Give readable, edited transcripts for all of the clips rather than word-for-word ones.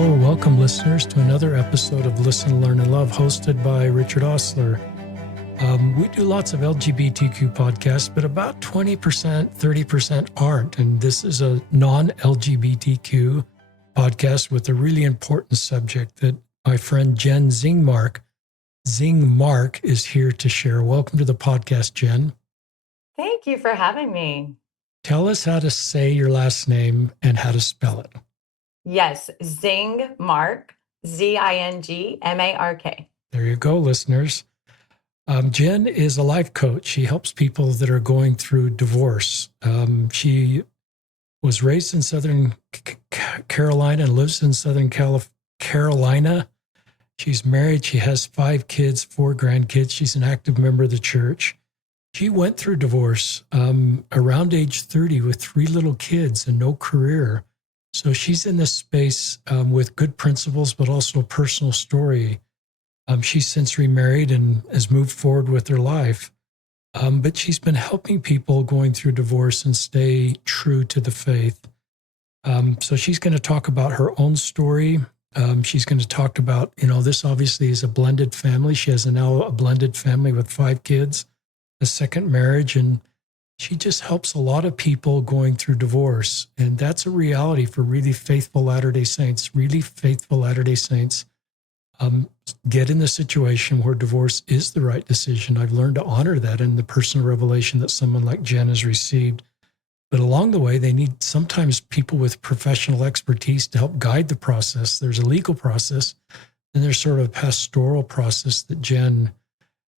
Hello, welcome listeners to another episode of Listen, Learn, and Love, hosted by Richard Osler. We do lots of LGBTQ podcasts, but about 20%, 30% aren't. And this is a non-LGBTQ podcast with a really important subject that my friend Jenn Zingmark is here to share. Welcome to the podcast, Jenn. Thank you for having me. Tell us how to say your last name and how to spell it. Yes, Zingmark, Zingmark. There you go, listeners. Jenn is a life coach. She helps people that are going through divorce. She was raised in Southern Carolina and lives in Southern Carolina. She's married. She has 5 kids, 4 grandkids. She's an active member of the church. She went through divorce around age 30 with 3 little kids and no career. So she's in this space with good principles, but also a personal story. She's since remarried and has moved forward with her life. But she's been helping people going through divorce and stay true to the faith. So she's going to talk about her own story. She's going to talk about, this obviously is a blended family. She has now a blended family with 5 kids, a second marriage, and she just helps a lot of people going through divorce. And that's a reality for really faithful Latter-day Saints. Really faithful Latter-day Saints get in the situation where divorce is the right decision. I've learned to honor that in the personal revelation that someone like Jenn has received. But along the way, they need sometimes people with professional expertise to help guide the process. There's a legal process, and there's sort of a pastoral process that Jenn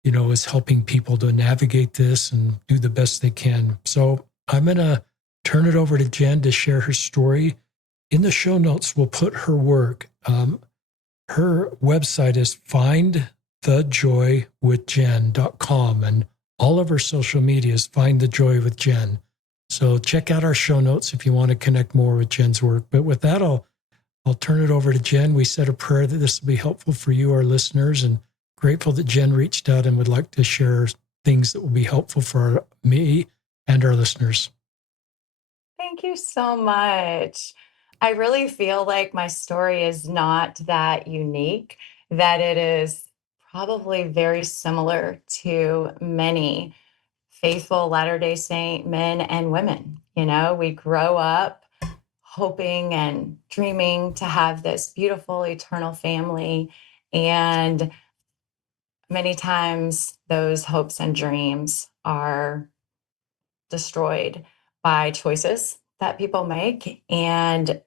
is helping people to navigate this and do the best they can. So I'm going to turn it over to Jenn to share her story. In the show notes, we'll put her work. Her website is findthejoywithjenn.com, and all of her social media is Find the Joy with Jenn. So check out our show notes if you want to connect more with Jenn's work. But with that, I'll turn it over to Jenn. We said a prayer that this will be helpful for you, our listeners, and grateful that Jenn reached out and would like to share things that will be helpful for me and our listeners. Thank you so much. I really feel like my story is not that unique, that it is probably very similar to many faithful Latter-day Saint men and women. We grow up hoping and dreaming to have this beautiful, eternal family. And many times those hopes and dreams are destroyed by choices that people make. And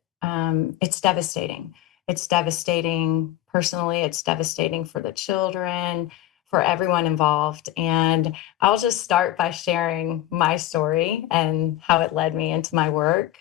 it's devastating. It's devastating personally. It's devastating for the children, for everyone involved. And I'll just start by sharing my story and how it led me into my work.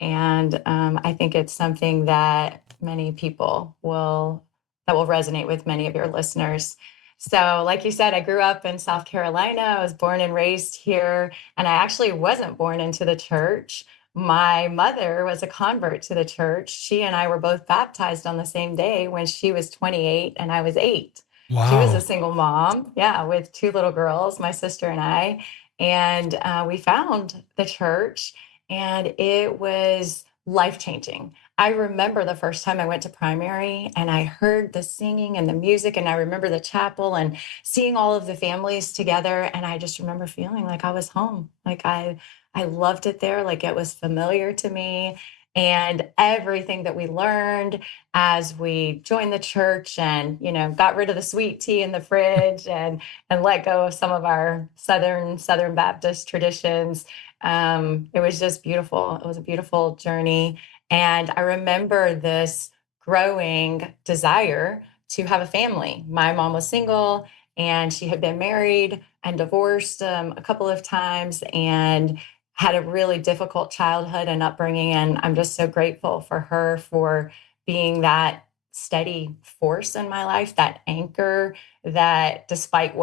And I think it's something that many people will resonate with many of your listeners. So like you said, I grew up in South Carolina. I was born and raised here, and I actually wasn't born into the church. My mother was a convert to the church. She and I were both baptized on the same day when she was 28 and I was 8. Wow. She was a single mom, with 2 little girls, my sister and I. And we found the church, and it was life-changing. I remember the first time I went to primary and I heard the singing and the music, and I remember the chapel and seeing all of the families together. And I just remember feeling like I was home. Like I loved it there. Like it was familiar to me. And everything that we learned as we joined the church and, got rid of the sweet tea in the fridge and let go of some of our Southern Baptist traditions. It was just beautiful. It was a beautiful journey. And I remember this growing desire to have a family. My mom was single, and she had been married and divorced a couple of times and had a really difficult childhood and upbringing. And I'm just so grateful for her for being that steady force in my life, that anchor, that despite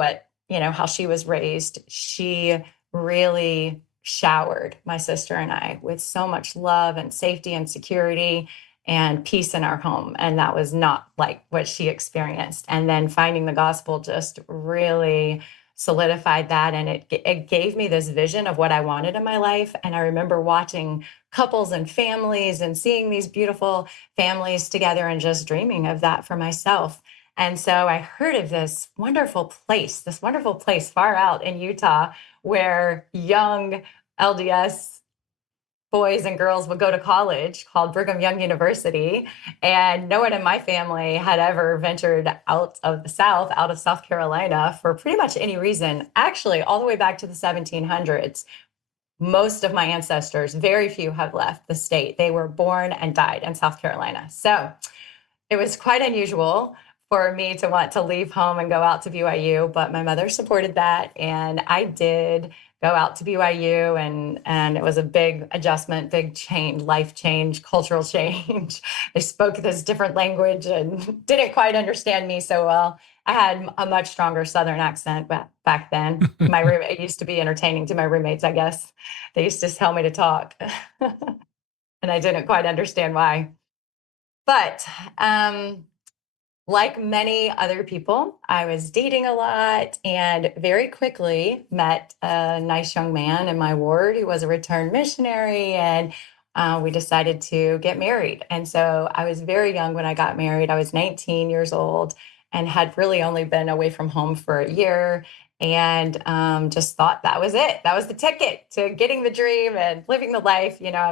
how she was raised, she really showered my sister and I with so much love and safety and security and peace in our home. And that was not like what she experienced. And then finding the gospel just really solidified that, and it gave me this vision of what I wanted in my life. And I remember watching couples and families and seeing these beautiful families together and just dreaming of that for myself. And so I heard of this wonderful place far out in Utah where young LDS boys and girls would go to college, called Brigham Young University. And no one in my family had ever ventured out of the South, out of South Carolina, for pretty much any reason. Actually, all the way back to the 1700s, most of my ancestors, very few have left the state. They were born and died in South Carolina. So it was quite unusual for me to want to leave home and go out to BYU, but my mother supported that, and I did go out to BYU, and it was a big adjustment, big change, life change, cultural change. They spoke this different language and didn't quite understand me so well. I had a much stronger Southern accent back then. My roommate used to be entertaining to my roommates, I guess. They used to tell me to talk, and I didn't quite understand why. But like many other people, I was dating a lot and very quickly met a nice young man in my ward who was a returned missionary. And we decided to get married. And so I was very young when I got married. I was 19 years old and had really only been away from home for a year, and just thought that was it. That was the ticket to getting the dream and living the life. I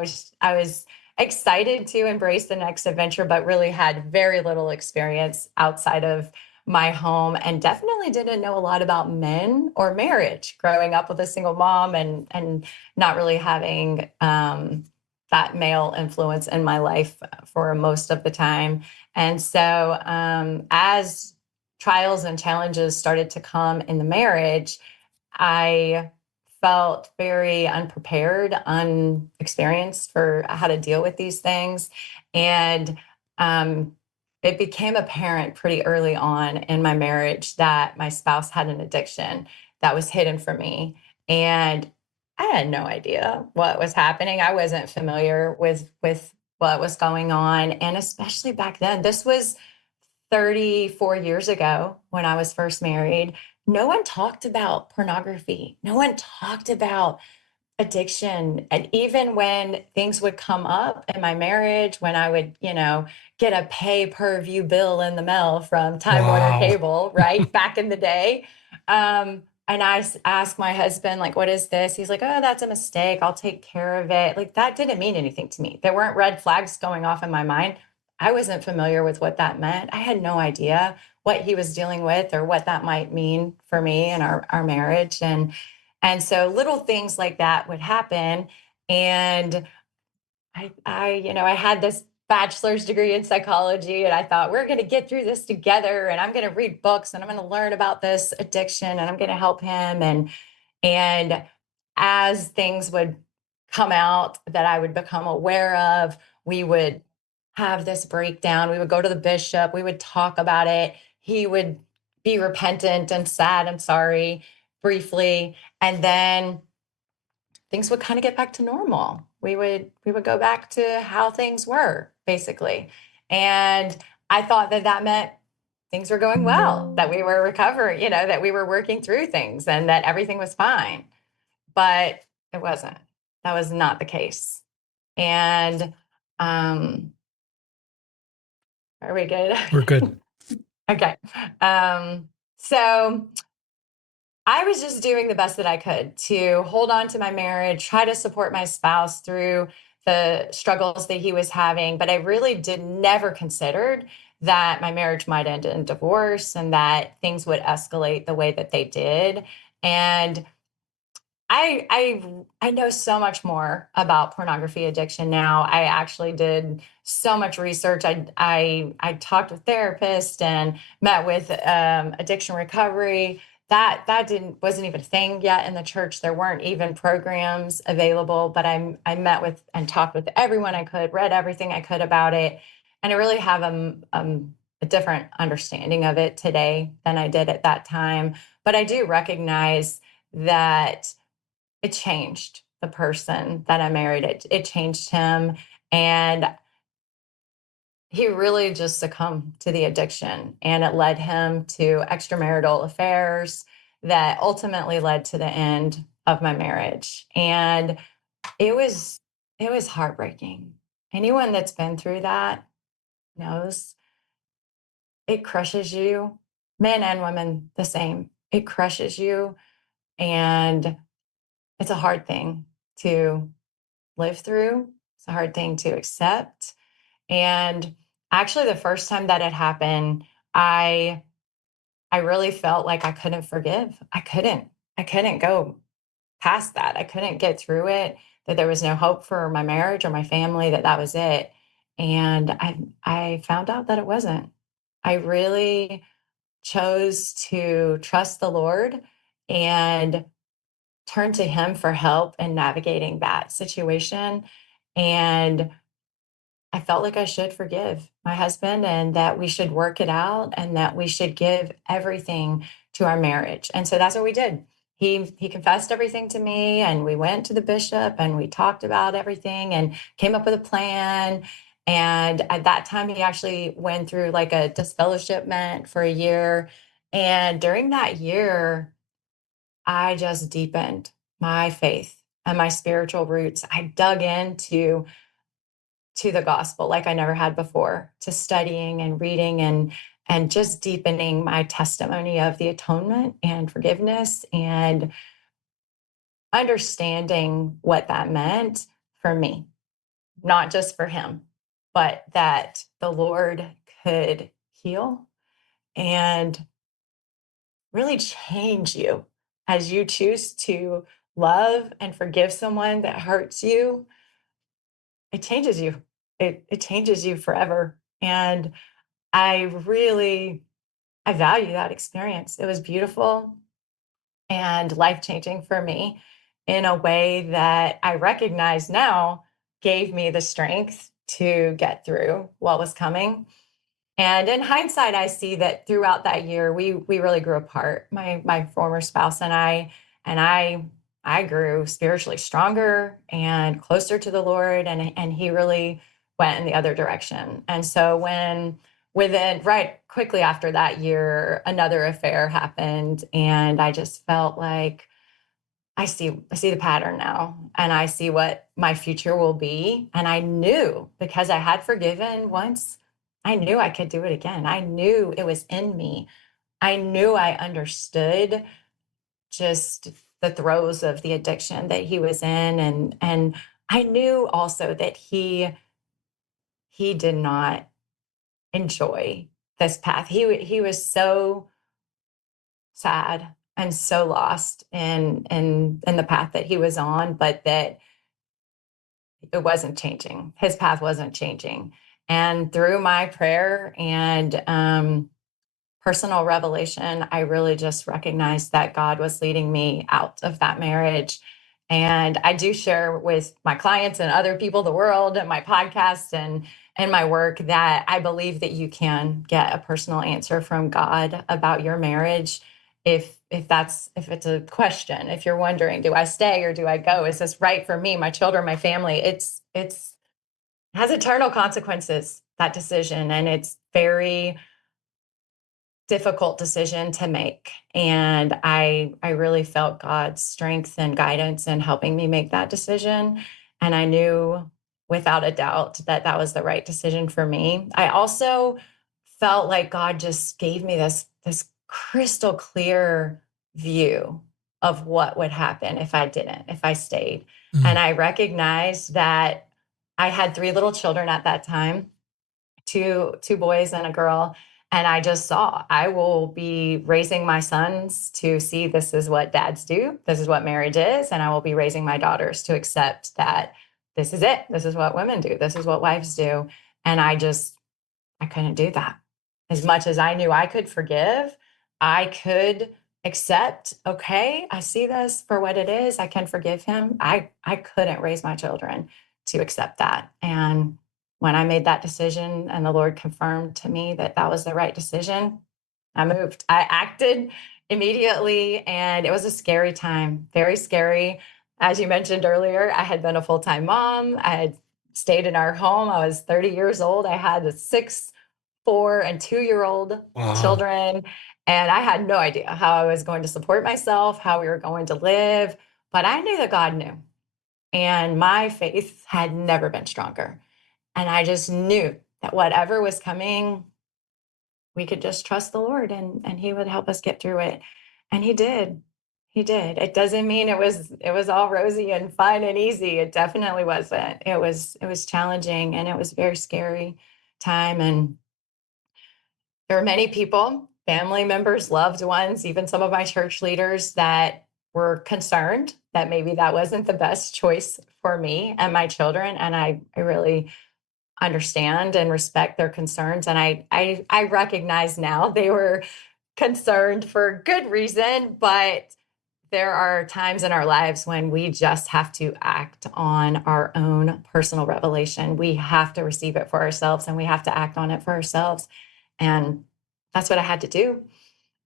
was excited to embrace the next adventure, but really had very little experience outside of my home, and definitely didn't know a lot about men or marriage growing up with a single mom, and not really having that male influence in my life for most of the time. And so as trials and challenges started to come in the marriage, I felt very unprepared, unexperienced for how to deal with these things. And it became apparent pretty early on in my marriage that my spouse had an addiction that was hidden from me. And I had no idea what was happening. I wasn't familiar with what was going on. And especially back then, this was 34 years ago when I was first married. No one talked about pornography. No one talked about addiction. And even when things would come up in my marriage, when I would, get a pay per view bill in the mail from Time Warner Wow. Cable, right? Back in the day. And I asked my husband, like, what is this? He's like, oh, that's a mistake. I'll take care of it. Like, that didn't mean anything to me. There weren't red flags going off in my mind. I wasn't familiar with what that meant. I had no idea what he was dealing with or what that might mean for me and our marriage. And so little things like that would happen. And I had this bachelor's degree in psychology, and I thought, we're going to get through this together, and I'm going to read books, and I'm going to learn about this addiction, and I'm going to help him. And as things would come out that I would become aware of, we would have this breakdown. We would go to the bishop, we would talk about it. He would be repentant and sad and sorry briefly, and then things would kind of get back to normal. We would go back to how things were, basically. And I thought that meant things were going well, that we were recovering, that we were working through things and that everything was fine. But it wasn't. That was not the case. And are we good? We're good. Okay. So I was just doing the best that I could to hold on to my marriage, try to support my spouse through the struggles that he was having. But I really did never considered that my marriage might end in divorce and that things would escalate the way that they did. And I know so much more about pornography addiction now. I actually did so much research. I talked with therapists and met with addiction recovery. That wasn't even a thing yet in the church. There weren't even programs available. But I met with and talked with everyone I could, read everything I could about it, and I really have a different understanding of it today than I did at that time. But I do recognize that it changed the person that I married. It changed him. And he really just succumbed to the addiction. And it led him to extramarital affairs. that ultimately led to the end of my marriage. And it was heartbreaking. Anyone that's been through that knows it crushes you, men and women the same. It crushes you, and it's a hard thing to live through. It's a hard thing to accept. And actually the first time that it happened, I I really felt like I couldn't forgive. I couldn't go past that. I couldn't get through it, that there was no hope for my marriage or my family, that that was it. And I found out that it wasn't. I really chose to trust the Lord and turn to him for help in navigating that situation. And I felt like I should forgive my husband and that we should work it out and that we should give everything to our marriage. And so that's what we did. He confessed everything to me, and we went to the bishop and we talked about everything and came up with a plan. And at that time he actually went through like a disfellowshipment for a year. And during that year, I just deepened my faith and my spiritual roots. I dug into the gospel like I never had before, to studying and reading and just deepening my testimony of the atonement and forgiveness and understanding what that meant for me, not just for him, but that the Lord could heal and really change you as you choose to love and forgive someone that hurts you. It changes you. It changes you forever. And I really I value that experience. It was beautiful and life-changing for me in a way that I recognize now gave me the strength to get through what was coming. And in hindsight, I see that throughout that year, we really grew apart. My former spouse and I grew spiritually stronger and closer to the Lord, and he really went in the other direction. And so when within right quickly after that year, another affair happened, and I just felt like I see the pattern now, and I see what my future will be. And I knew, because I had forgiven once, I knew I could do it again. I knew it was in me. I knew I understood just the throes of the addiction that he was in, and I knew also that he did not enjoy this path. He was so sad and so lost in the path that he was on, but that it wasn't changing. His path wasn't changing. And through my prayer and personal revelation, I really just recognized that God was leading me out of that marriage. And I do share with my clients and other people, the world, and my podcast and my work, that I believe that you can get a personal answer from God about your marriage. If it's a question, if you're wondering, do I stay or do I go? Is this right for me, my children, my family? It's has eternal consequences, that decision, and it's very difficult decision to make. And I really felt God's strength and guidance in helping me make that decision. And I knew without a doubt that that was the right decision for me. I also felt like God just gave me this crystal clear view of what would happen if I didn't, if I stayed. And Mm. I recognized that I had three little children at that time, two boys and a girl. And I just saw, I will be raising my sons to see this is what dads do, this is what marriage is, and I will be raising my daughters to accept that this is it, this is what women do, this is what wives do. And I couldn't do that. As much as I knew I could forgive, I could accept, okay, I see this for what it is, I can forgive him. I couldn't raise my children to accept that. And when I made that decision and the Lord confirmed to me that that was the right decision, I moved. I acted immediately, and it was a scary time, very scary. As you mentioned earlier, I had been a full-time mom. I had stayed in our home. I was 30 years old. I had a 6, 4, and 2-year-old Wow. children. And I had no idea how I was going to support myself, how we were going to live, but I knew that God knew. And my faith had never been stronger. And I just knew that whatever was coming, we could just trust the Lord and he would help us get through it. And he did. He did. It doesn't mean it was all rosy and fun and easy. It definitely wasn't. It was challenging and it was a very scary time. And there were many people, family members, loved ones, even some of my church leaders that were concerned that maybe that wasn't the best choice for me and my children. And I really understand and respect their concerns. And I recognize now they were concerned for good reason, but there are times in our lives when we just have to act on our own personal revelation. We have to receive it for ourselves and we have to act on it for ourselves. And that's what I had to do.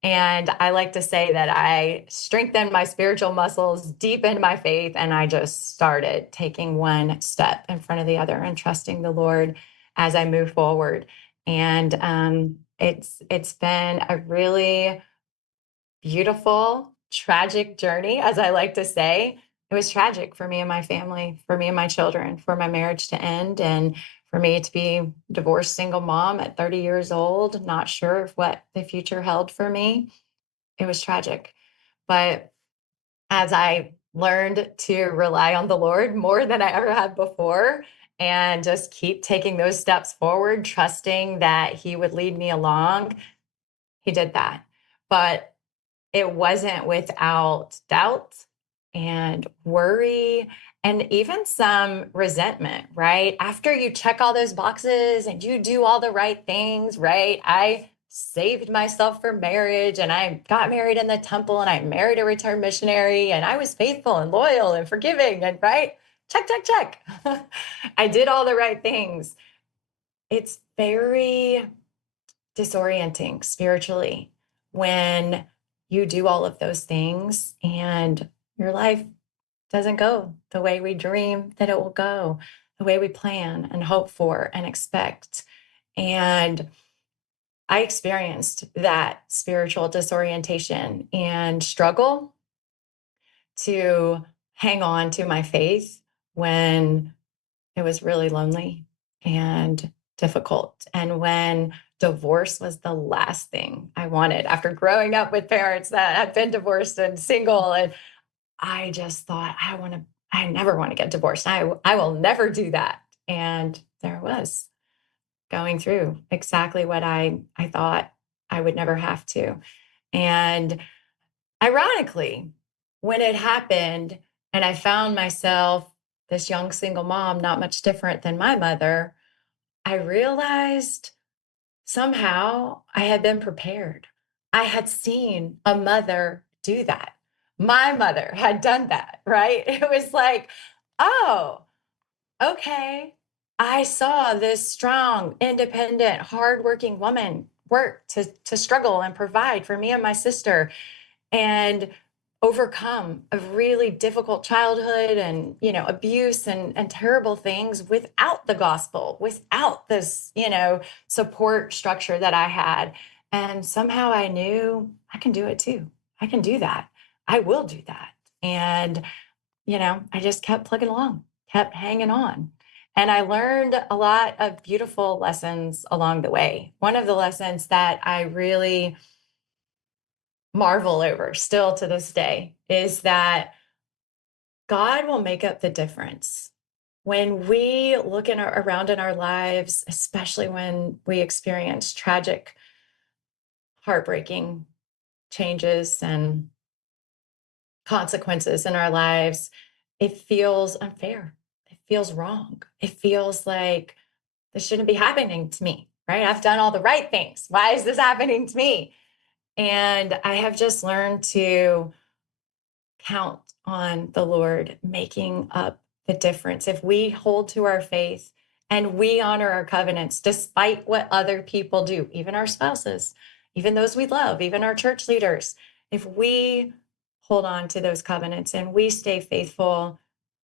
And I like to say that I strengthened my spiritual muscles, deepened my faith, and I just started taking one step in front of the other and trusting the Lord as I move forward. And it's been a really beautiful, tragic journey, as I like to say. It was tragic for me and my family, for me and my children, for my marriage to end, and for me to be divorced single mom at 30 years old, not sure of what the future held for me. It was tragic. But as I learned to rely on the Lord more than I ever had before and just keep taking those steps forward, trusting that He would lead me along, He did that. But it wasn't without doubt and worry and even some resentment, right? After you check all those boxes and you do all the right things, right? I saved myself for marriage and I got married in the temple and I married a returned missionary and I was faithful and loyal and forgiving and right? Check, check, check. I did all the right things. It's very disorienting spiritually when you do all of those things and your life doesn't go the way we dream that it will go, the way we plan and hope for and expect. And I experienced that spiritual disorientation and struggle to hang on to my faith when it was really lonely and difficult. And when divorce was the last thing I wanted after growing up with parents that had been divorced and single. And I just thought, I never want to get divorced. I will never do that. And there I was going through exactly what I thought I would never have to. And ironically, when it happened and I found myself this young single mom, not much different than my mother, I realized somehow I had been prepared. I had seen a mother do that. My mother had done that, right? It was like, oh, okay. I saw this strong, independent, hardworking woman work to struggle and provide for me and my sister and overcome a really difficult childhood and abuse and terrible things without the gospel, without this support structure that I had. And somehow I knew I can do it too. I can do that. I will do that. And I just kept plugging along, kept hanging on. And I learned a lot of beautiful lessons along the way. One of the lessons that I really marvel over still to this day is that God will make up the difference. When we look around in our lives, especially when we experience tragic, heartbreaking changes and consequences in our lives, it feels unfair. It feels wrong. It feels like this shouldn't be happening to me, right? I've done all the right things. Why is this happening to me? And I have just learned to count on the Lord making up the difference. If we hold to our faith and we honor our covenants, despite what other people do, even our spouses, even those we love, even our church leaders, if we hold on to those covenants and we stay faithful,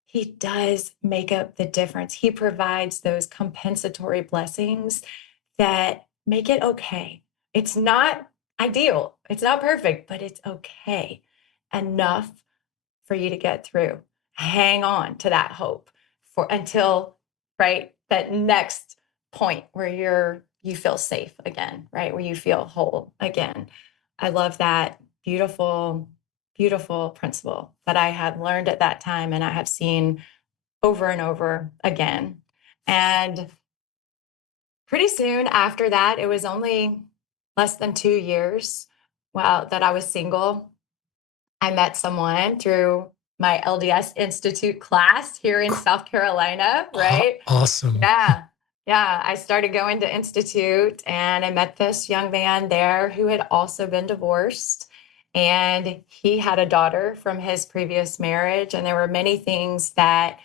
He does make up the difference. He provides those compensatory blessings that make it okay. It's not ideal. It's not perfect, but it's okay. Enough for you to get through. Hang on to that hope for until, right, that next point where you feel safe again, right? Where you feel whole again. I love that beautiful, beautiful principle that I had learned at that time and I have seen over and over again. And pretty soon after that, it was only less than 2 years, well, that I was single. I met someone through my LDS Institute class here in South Carolina, right? Awesome. Yeah. Yeah. I started going to Institute and I met this young man there who had also been divorced. And he had a daughter from his previous marriage. And there were many things that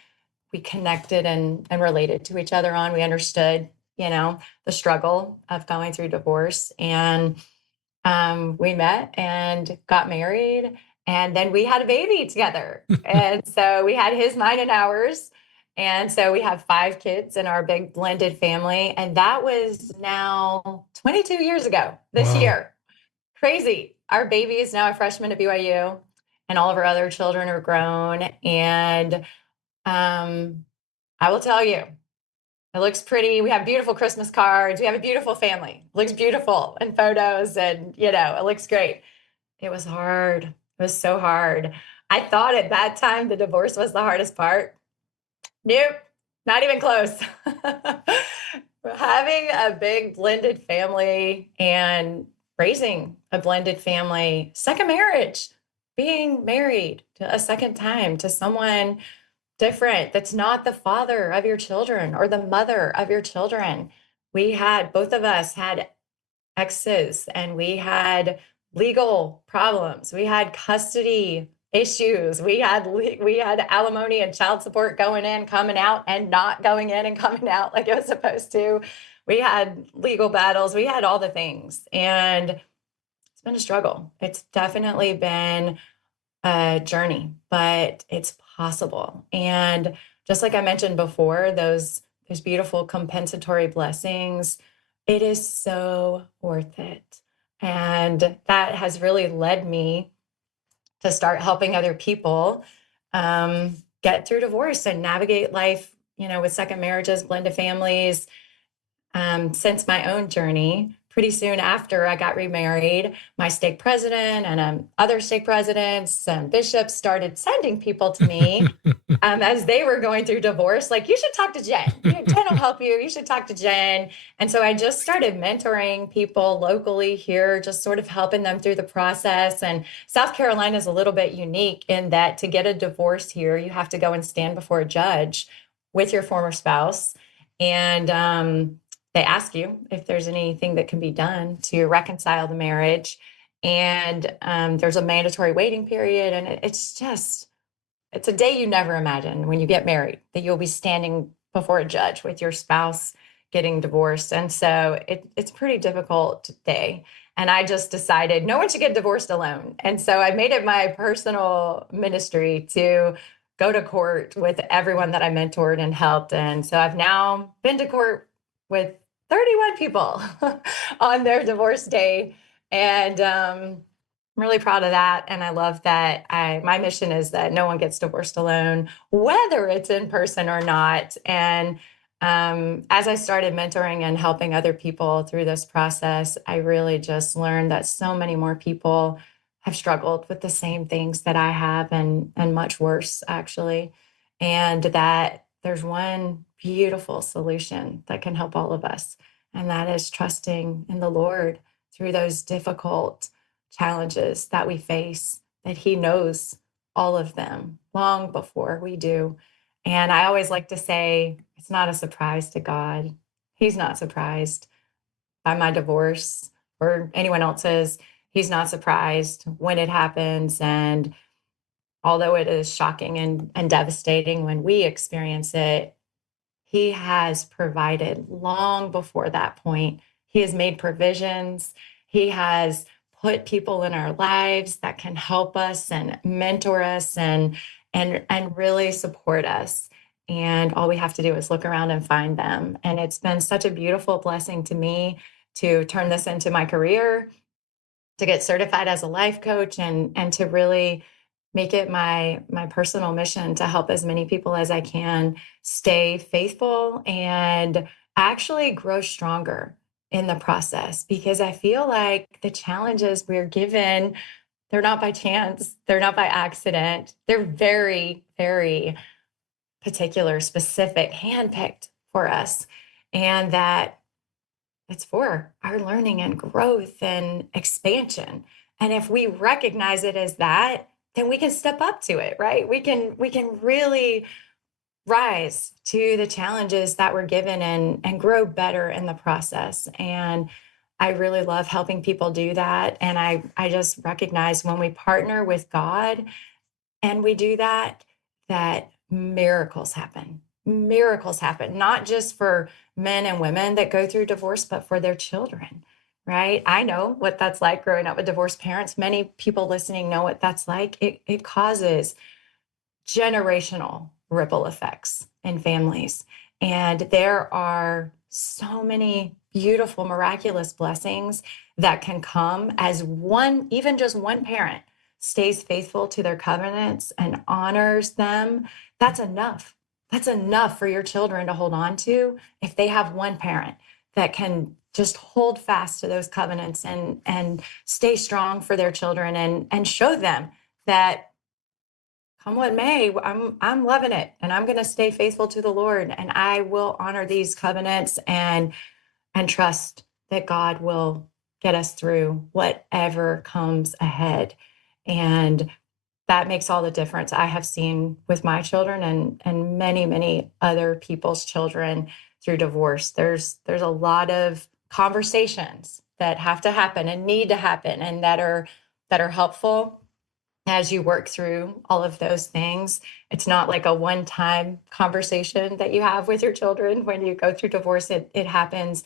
we connected and related to each other on. We understood, the struggle of going through divorce. And we met and got married, and then we had a baby together. And so we had his, mine, and ours. And so we have 5 kids in our big blended family. And that was now 22 years ago this Wow. year. Crazy. Our baby is now a freshman at BYU, and all of our other children are grown. And I will tell you, it looks pretty. We have beautiful Christmas cards. We have a beautiful family. It looks beautiful in photos, and it looks great. It was hard. It was so hard. I thought at that time the divorce was the hardest part. Nope, not even close. Having a big blended family and raising a blended family, second marriage, being married to a second time to someone different that's not the father of your children or the mother of your children. Both of us had exes and we had legal problems. We had custody issues. We had alimony and child support going in, coming out, and not going in and coming out like it was supposed to. We had legal battles. We had all the things. And it's been a struggle. It's definitely been a journey, but it's possible. And just like I mentioned before, those beautiful compensatory blessings, it is so worth it. And that has really led me to start helping other people get through divorce and navigate life, with second marriages, blended families, since my own journey. Pretty soon after I got remarried, my stake president and other stake presidents and bishops started sending people to me as they were going through divorce. Like, you should talk to Jenn. Jenn will help you. You should talk to Jenn. And so I just started mentoring people locally here, just sort of helping them through the process. And South Carolina is a little bit unique in that to get a divorce here, you have to go and stand before a judge with your former spouse. And they ask you if there's anything that can be done to reconcile the marriage. And there's a mandatory waiting period. And it's a day you never imagine when you get married that you'll be standing before a judge with your spouse getting divorced. And so it's a pretty difficult day. And I just decided no one should get divorced alone. And so I made it my personal ministry to go to court with everyone that I mentored and helped. And so I've now been to court with 31 people on their divorce day. And I'm really proud of that. And I love that my mission is that no one gets divorced alone, whether it's in person or not. And as I started mentoring and helping other people through this process, I really just learned that so many more people have struggled with the same things that I have, and much worse, actually. And that there's one beautiful solution that can help all of us. And that is trusting in the Lord through those difficult challenges that we face, that He knows all of them long before we do. And I always like to say, it's not a surprise to God. He's not surprised by my divorce or anyone else's. He's not surprised when it happens. And although it is shocking and devastating when we experience it, He has provided long before that point. He has made provisions. He has put people in our lives that can help us and mentor us and really support us. And all we have to do is look around and find them. And it's been such a beautiful blessing to me to turn this into my career to get certified as a life coach and to really make it my personal mission to help as many people as I can stay faithful and actually grow stronger in the process, because I feel like the challenges we're given, they're not by chance, they're not by accident. They're very, very particular, specific, handpicked for us. And that it's for our learning and growth and expansion. And if we recognize it as that, then we can step up to it, right? We can really rise to the challenges that we're given and grow better in the process. And I really love helping people do that. And I just recognize when we partner with God and we do that, that miracles happen. Miracles happen, not just for men and women that go through divorce, but for their children, right? I know what that's like growing up with divorced parents. Many people listening know what that's like. It causes generational ripple effects in families. And there are so many beautiful, miraculous blessings that can come as one, even just one parent stays faithful to their covenants and honors them. That's enough. That's enough for your children to hold on to if they have one parent that can just hold fast to those covenants and stay strong for their children and show them that come what may, I'm loving it, and I'm going to stay faithful to the Lord, and I will honor these covenants and trust that God will get us through whatever comes ahead. And that makes all the difference I have seen with my children and many, many other people's children through divorce. There's a lot of conversations that have to happen and need to happen and that are helpful as you work through all of those things. It's not like a one-time conversation that you have with your children when you go through divorce. It happens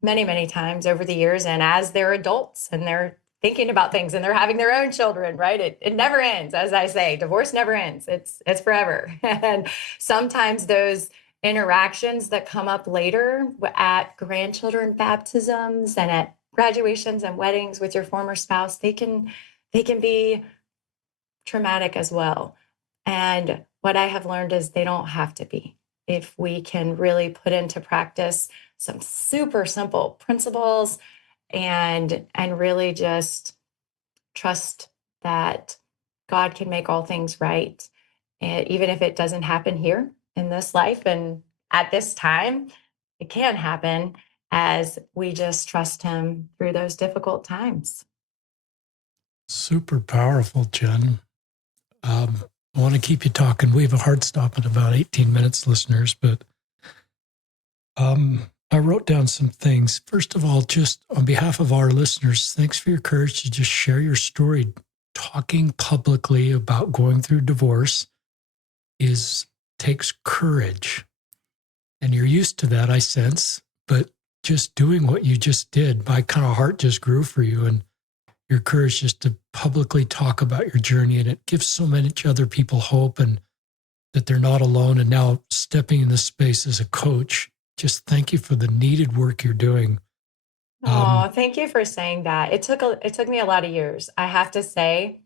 many, many times over the years. And as they're adults and they're thinking about things and they're having their own children, right? It never ends. As I say, divorce never ends. It's forever. And sometimes those interactions that come up later at grandchildren baptisms and at graduations and weddings with your former spouse, they can be traumatic as well. And what I have learned is they don't have to be. If we can really put into practice some super simple principles and really just trust that God can make all things right, and even if it doesn't happen here in this life and at this time, it can happen as we just trust Him through those difficult times. Super powerful, Jen. I want to keep you talking. We have a hard stop in about 18 minutes, listeners, but I wrote down some things. First of all, just on behalf of our listeners, thanks for your courage to just share your story. Talking publicly about going through divorce takes courage. And you're used to that, I sense, but just doing what you just did, my kind of heart just grew for you. And your courage just to publicly talk about your journey, and it gives so many other people hope and that they're not alone. And now stepping in this space as a coach, just thank you for the needed work you're doing. Oh, thank you for saying that. It took me a lot of years. I have to say,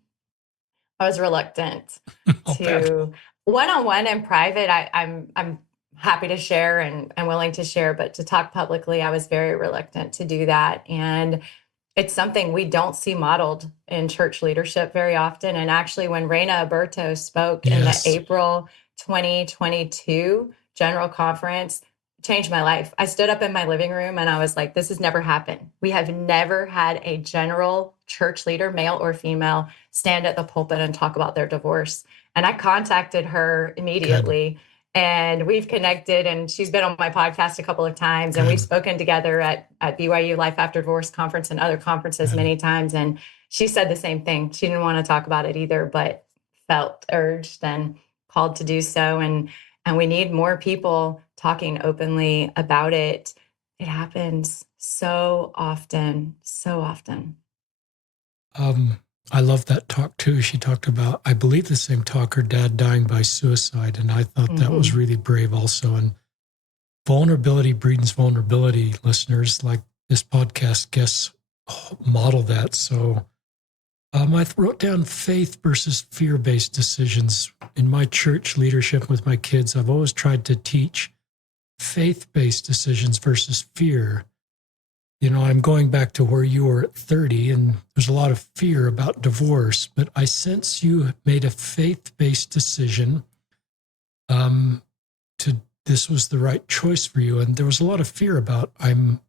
I was reluctant I'll bet. to one-on-one and private. I'm happy to share and willing to share, but to talk publicly, I was very reluctant to do that. And it's something we don't see modeled in church leadership very often. And actually, when Reina Aberto spoke in the Yes. April 2022 General Conference, it changed my life. I stood up in my living room and I was like, this has never happened. We have never had a general church leader, male or female, stand at the pulpit and talk about their divorce. And I contacted her immediately. And we've connected, and she's been on my podcast a couple of times, and we've spoken together at BYU Life After Divorce conference and other conferences many times. And she said the same thing. She didn't want to talk about it either, but felt urged and called to do so. And we need more people talking openly about it. It happens so often, so often. I love that talk too. She talked about, I believe the same talk, her dad dying by suicide. And I thought that was really brave also. And vulnerability breeds vulnerability, listeners. Like this podcast guest model that. So I wrote down faith versus fear-based decisions. In my church leadership with my kids, I've always tried to teach faith-based decisions versus fear. I'm going back to where you were at 30, and there's a lot of fear about divorce, but I sense you made a faith-based decision to this was the right choice for you. And there was a lot of fear about I'm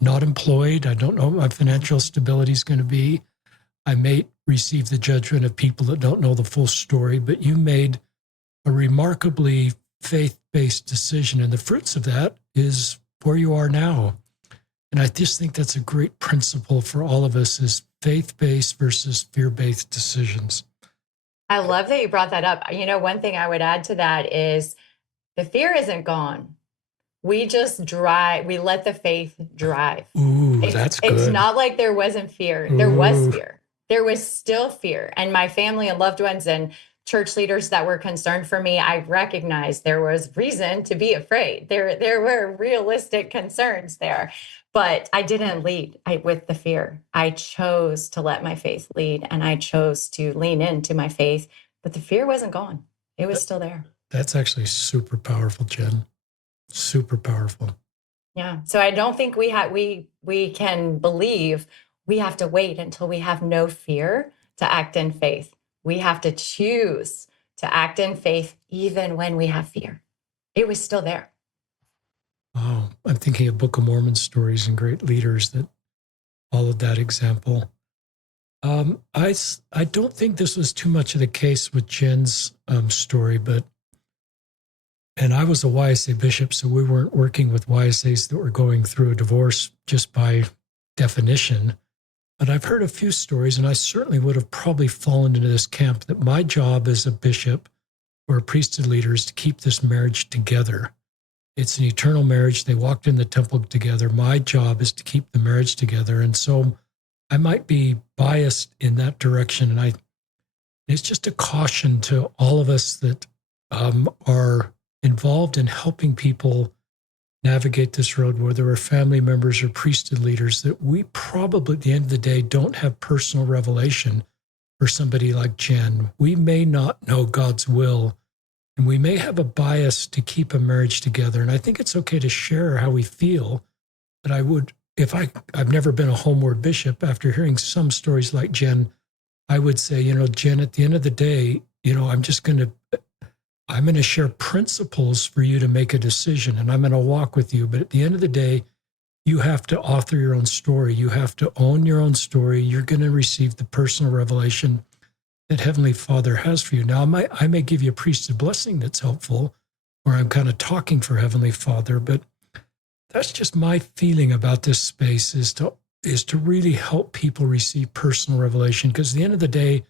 not employed. I don't know what my financial stability is going to be. I may receive the judgment of people that don't know the full story, but you made a remarkably faith-based decision. And the fruits of that is where you are now. And I just think that's a great principle for all of us is faith-based versus fear-based decisions. I love that you brought that up. One thing I would add to that is the fear isn't gone. We just drive, we let the faith drive. Ooh, that's good. It's not like there wasn't fear. There was fear. There was still fear. And my family and loved ones and church leaders that were concerned for me, I recognized there was reason to be afraid. There were realistic concerns there. But I didn't lead with the fear. I chose to let my faith lead, and I chose to lean into my faith. But the fear wasn't gone. It was still there. That's actually super powerful, Jenn. Super powerful. Yeah. So I don't think we can believe we have to wait until we have no fear to act in faith. We have to choose to act in faith even when we have fear. It was still there. Wow. I'm thinking of Book of Mormon stories and great leaders that followed that example. I don't think this was too much of the case with Jenn's story, and I was a YSA bishop, so we weren't working with YSAs that were going through a divorce just by definition. But I've heard a few stories, and I certainly would have probably fallen into this camp that my job as a bishop or a priesthood leader is to keep this marriage together. It's an eternal marriage. They walked in the temple together. My job is to keep the marriage together. And so I might be biased in that direction. And it's just a caution to all of us that are involved in helping people navigate this road, whether we're family members or priesthood leaders, that we probably at the end of the day don't have personal revelation for somebody like Jenn. We may not know God's will, and we may have a bias to keep a marriage together. And I think it's okay to share how we feel. But I would, if I've never been a homeward bishop, after hearing some stories like Jenn, I would say, Jenn, at the end of the day, I'm going to share principles for you to make a decision, and I'm going to walk with you. But at the end of the day, you have to author your own story. You have to own your own story. You're going to receive the personal revelation that Heavenly Father has for you. Now, I may give you a priesthood blessing that's helpful, or I'm kind of talking for Heavenly Father, but that's just my feeling about this space is to really help people receive personal revelation. Because at the end of the day,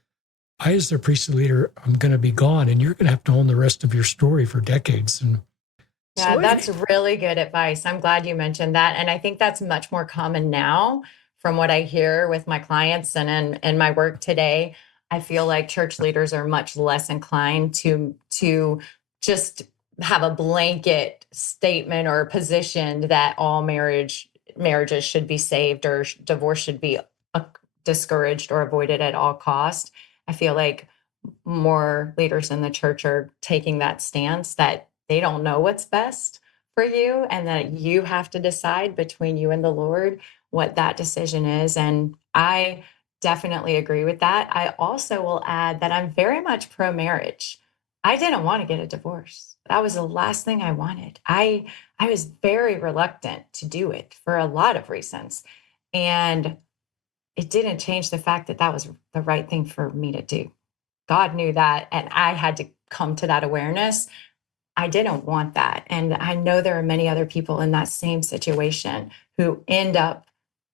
I, as their priesthood leader, I'm going to be gone, and you're going to have to own the rest of your story for decades. And yeah, that's really good advice. I'm glad you mentioned that. And I think that's much more common now from what I hear with my clients and in my work today. I feel like church leaders are much less inclined to just have a blanket statement or position that all marriages should be saved or divorce should be discouraged or avoided at all cost. I feel like more leaders in the church are taking that stance that they don't know what's best for you and that you have to decide between you and the Lord what that decision is. And I definitely agree with that. I also will add that I'm very much pro-marriage. I didn't want to get a divorce. That was the last thing I wanted. I was very reluctant to do it for a lot of reasons. And it didn't change the fact that that was the right thing for me to do. God knew that, and I had to come to that awareness. I didn't want that. And I know there are many other people in that same situation who end up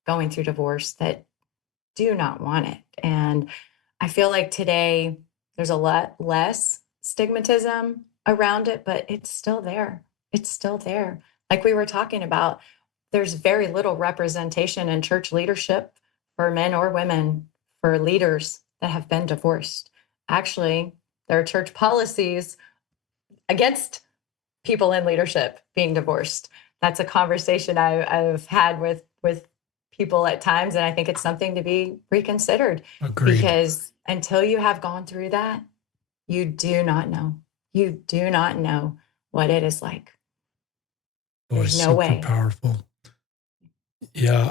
going through divorce that do not want it. And I feel like today there's a lot less stigmatism around it, but it's still there. It's still there. Like we were talking about, there's very little representation in church leadership for men or women, for leaders that have been divorced. Actually, there are church policies against people in leadership being divorced. That's a conversation I've had with people at times. And I think it's something to be reconsidered, Agreed. because until you have gone through that, you do not know. You do not know what it is like. Boy, There's no super way. powerful. Yeah,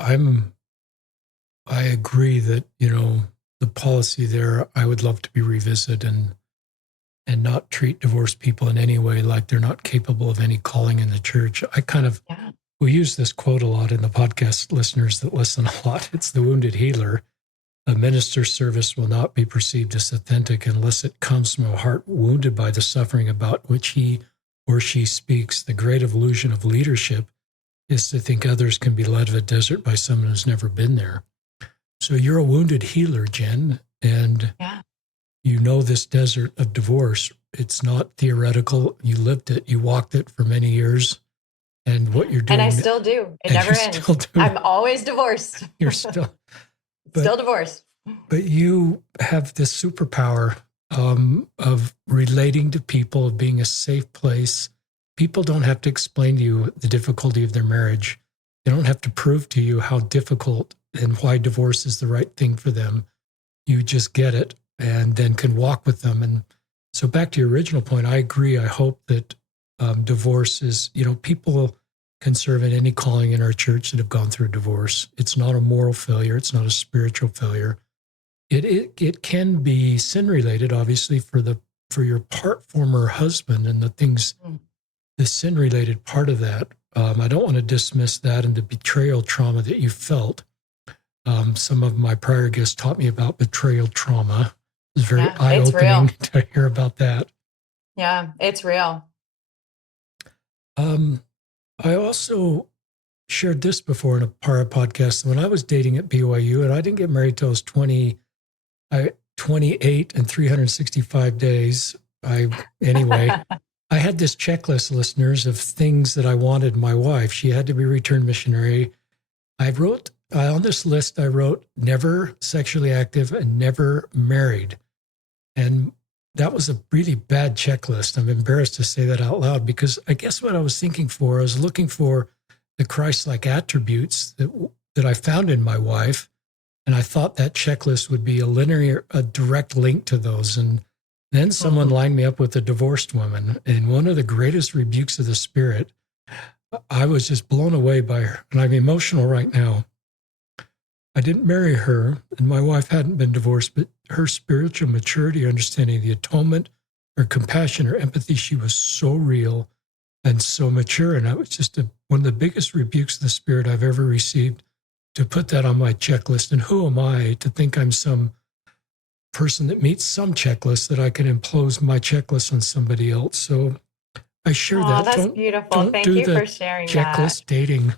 I agree that, the policy there, I would love to be revisited and not treat divorced people in any way like they're not capable of any calling in the church. Yeah. We use this quote a lot in the podcast, listeners that listen a lot. It's the wounded healer. A minister's service will not be perceived as authentic unless it comes from a heart wounded by the suffering about which he or she speaks. The great illusion of leadership is to think others can be led to a desert by someone who's never been there. So you're a wounded healer, Jenn, and Yeah. you know this desert of divorce. It's not theoretical. You lived it. You walked it for many years. And what you're doing... And I still do. It and never you ends. still do. I'm always divorced. You're still... Still divorced. But you have this superpower of relating to people, of being a safe place. People don't have to explain to you the difficulty of their marriage. They don't have to prove to you how difficult and why divorce is the right thing for them. You just get it and then can walk with them. And so back to your original point, I agree. I hope that divorce is, people can serve in any calling in our church that have gone through divorce. It's not a moral failure. It's not a spiritual failure. It can be sin related, obviously, for your former husband and the sin related part of that. I don't want to dismiss that and the betrayal trauma that you felt. Some of my prior guests taught me about betrayal trauma. It's very eye-opening to hear about that. Yeah, it's real. I also shared this before in a prior podcast. When I was dating at BYU, and I didn't get married till I was 28 and 365 days. I had this checklist, listeners, of things that I wanted in my wife. She had to be a returned missionary. On this list, I wrote never sexually active and never married. And that was a really bad checklist. I'm embarrassed to say that out loud, because I guess what I was I was looking for the Christ-like attributes that I found in my wife. And I thought that checklist would be a direct link to those. And then someone lined me up with a divorced woman. And one of the greatest rebukes of the Spirit, I was just blown away by her. And I'm emotional right now. I didn't marry her, and my wife hadn't been divorced, but her spiritual maturity, understanding the atonement, her compassion, her empathy, she was so real and so mature. And that was just one of the biggest rebukes of the Spirit I've ever received, to put that on my checklist. And who am I to think I'm some person that meets some checklist that I can impose my checklist on somebody else? So I share that. That's beautiful. Thank you for sharing that. Checklist dating.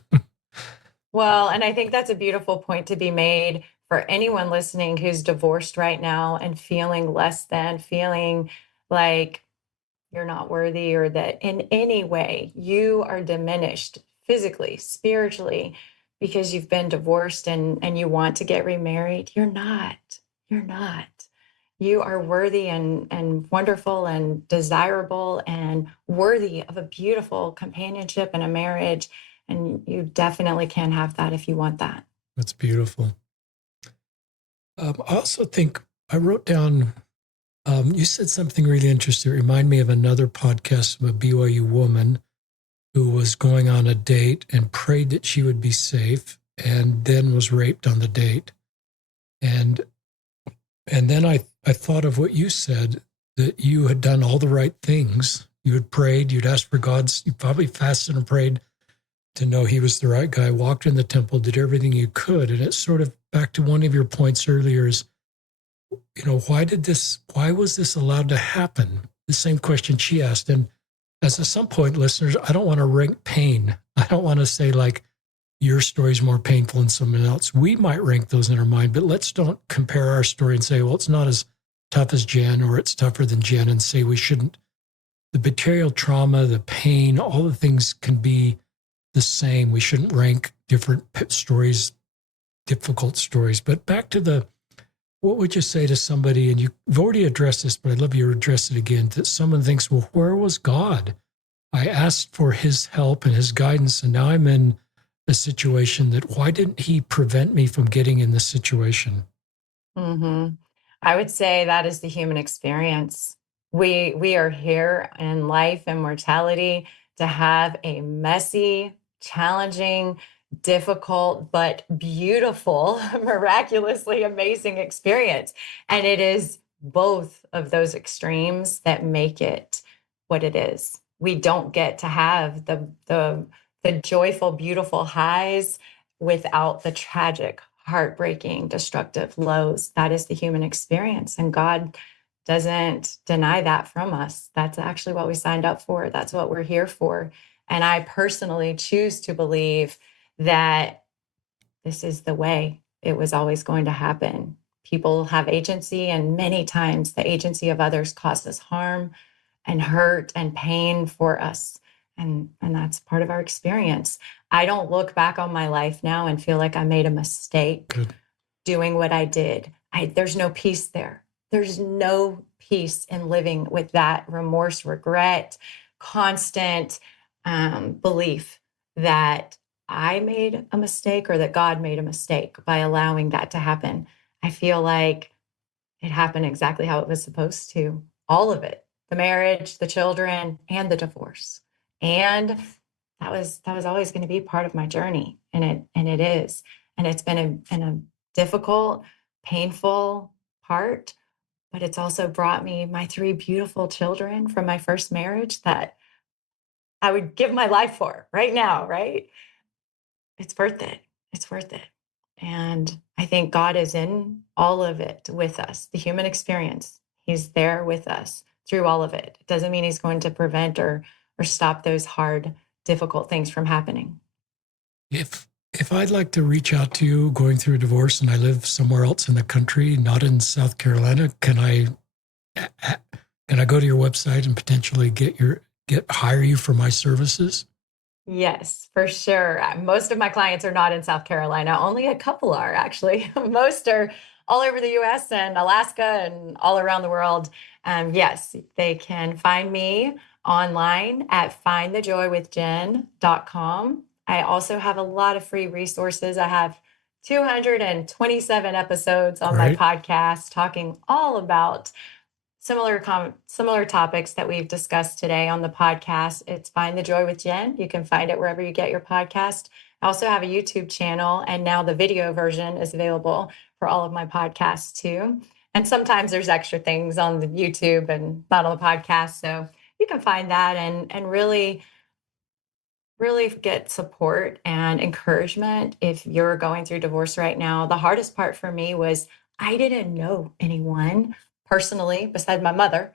Well, and I think that's a beautiful point to be made for anyone listening who's divorced right now and feeling less than, feeling like you're not worthy, or that in any way you are diminished physically, spiritually, because you've been divorced and you want to get remarried. You're not. You're not. You are worthy and wonderful and desirable and worthy of a beautiful companionship and a marriage. And you definitely can have that if you want that. That's beautiful. I also think I wrote down, you said something really interesting. It reminded me of another podcast of a BYU woman who was going on a date and prayed that she would be safe, and then was raped on the date. And then I thought of what you said, that you had done all the right things. You had prayed, you'd asked for God's, you probably fasted and prayed to know he was the right guy, walked in the temple, did everything you could. And it's sort of back to one of your points earlier is, why was this allowed to happen? The same question she asked. And as at some point, listeners, I don't want to rank pain. I don't want to say like your story is more painful than someone else. We might rank those in our mind, but let's don't compare our story and say, well, it's not as tough as Jenn, or it's tougher than Jenn, and say we shouldn't. The betrayal trauma, the pain, all the things can be the same. We shouldn't rank different stories, difficult stories. But back to what would you say to somebody, and you've already addressed this, but I'd love you to address it again, that someone thinks, well, where was God? I asked for his help and his guidance, and now I'm in a situation that, why didn't he prevent me from getting in this situation? hmm I would say that is the human experience. We are here in life and mortality to have a messy, challenging, difficult, but beautiful, miraculously amazing experience. And it is both of those extremes that make it what it is. We don't get to have the joyful, beautiful highs without the tragic, heartbreaking, destructive lows. That is the human experience. And God doesn't deny that from us. That's actually what we signed up for. That's what we're here for. And I personally choose to believe that this is the way it was always going to happen. People have agency, and many times the agency of others causes harm and hurt and pain for us. And that's part of our experience. I don't look back on my life now and feel like I made a mistake Good. doing what I did. There's no peace there. There's no peace in living with that remorse, regret, constant belief that I made a mistake or that God made a mistake by allowing that to happen. I feel like it happened exactly how it was supposed to. All of it. The marriage, the children, and the divorce. And that was always going to be part of my journey. And it is. And it's been a difficult, painful part, but it's also brought me my three beautiful children from my first marriage that I would give my life for right now, right? It's worth it. It's worth it. And I think God is in all of it with us, the human experience. He's there with us through all of it. It doesn't mean he's going to prevent or stop those hard, difficult things from happening. If I'd like to reach out to you going through a divorce and I live somewhere else in the country, not in South Carolina, can I go to your website and potentially hire you for my services? Yes, for sure. Most of my clients are not in South Carolina. Only a couple are actually. Most are all over the US and Alaska and all around the world. Yes, they can find me online at findthejoywithjen.com. I also have a lot of free resources. I have 227 episodes on my Great. podcast talking all about similar topics that we've discussed today on the podcast. It's Find the Joy with Jen. You can find it wherever you get your podcast. I also have a YouTube channel, and now the video version is available for all of my podcasts too. And sometimes there's extra things on the YouTube and not on the podcast. So you can find that and really get support and encouragement if you're going through divorce right now. The hardest part for me was I didn't know anyone personally besides my mother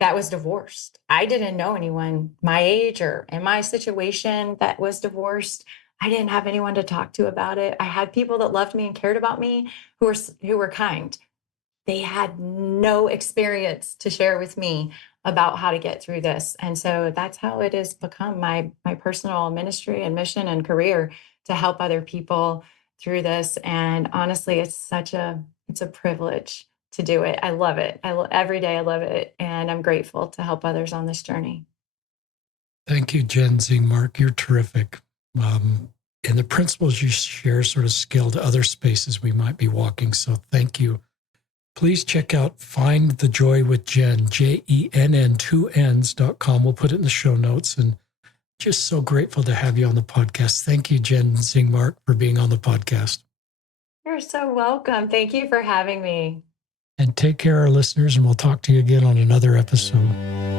that was divorced. I didn't know anyone my age or in my situation that was divorced. I didn't have anyone to talk to about it. I had people that loved me and cared about me who were kind. They had no experience to share with me about how to get through this. And so that's how it has become my personal ministry and mission and career to help other people through this. And honestly, it's a privilege to do it. I love it. Every day I love it. And I'm grateful to help others on this journey. Thank you, Jenn Zingmark. You're terrific. And the principles you share sort of scale to other spaces we might be walking. So thank you. Please check out Find the Joy with Jenn, JENN, 2Ns.com. We'll put it in the show notes. And just so grateful to have you on the podcast. Thank you, Jenn Zingmark, for being on the podcast. You're so welcome. Thank you for having me. And take care, our listeners, and we'll talk to you again on another episode.